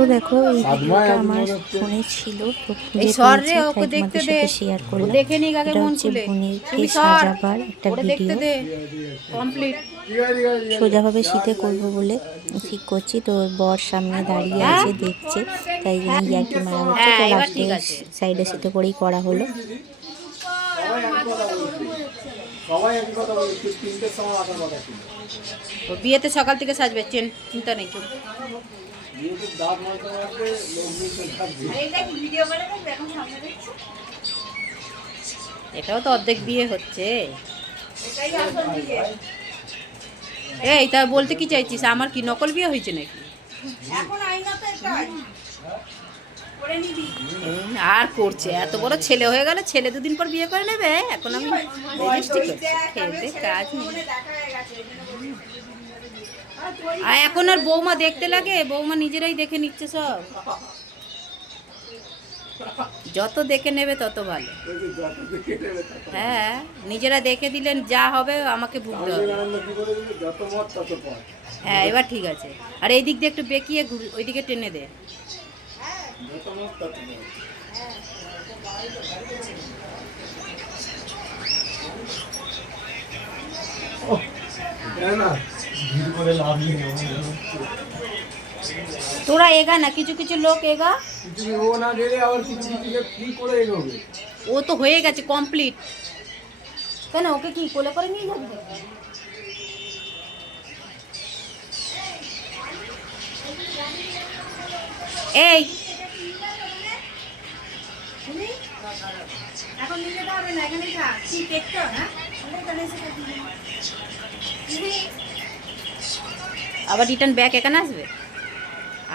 তো দেখো এই ভিডিওটা আমার ফোনে ছিল, তো খুঁজে পেয়েছি তাই তোমাদের সাথে শেয়ার করলাম। এটা হচ্ছে বোনেরকে সাজাবার একটা ভিডিও। সোজাভাবে শীতে করবো বলে ঠিক করছি, তো বর সামনে দাঁড়িয়ে আছে দেখছে, তাই জন্য ইয়ার্কি মারা হচ্ছে। তো লাস্টে সাইডে শীতে করেই করা হলো। বিয়েতে সকাল থেকে সাজবে, চিন্তা নেই। এটাও তো অর্ধেক বিয়ে হচ্ছে। এই তা বলতে কি চাইছিস, আমার কি নকল বিয়ে হয়েছে নাকি? আর করছে, এত বড় ছেলে হয়ে গেল, ছেলে দুদিন পর বিয়ে করে নেবে। এখন আমি কাজ নেই। আর এখন আর বৌমা দেখতে লাগে, বৌমা নিজেরাই দেখে নিচ্ছে সব। যত দেখে নেবে তত ভালো। হ্যাঁ, নিজেরা দেখে দিলেন যা হবে আমাকে ভুগতে হবে। হ্যাঁ, এবার ঠিক আছে। আর এই দিক দিয়ে একটু বেঁকিয়ে ওইদিকে টেনে দে। তোরা এগা না, কিছু কিছু লোক এগা। ও তো হয়ে গেছে কমপ্লিট। কেন ওকে কি কোলে করে নিয়ে যাবে? এই এখন নিয়ে যেতে হবে না, এখানে খা। কি দেখতো না আবার রিটার্ন ব্যাক এখানে আসবে।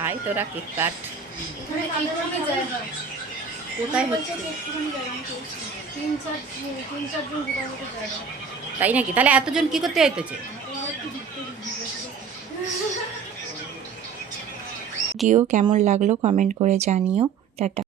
আয় তোরা কেক কাট। কোথায় হচ্ছে? তাই নাকি? তাহলে এতজন কি করতে আইতেছে? ভিডিও কেমন লাগলো কমেন্ট করে জানিও। টাটা।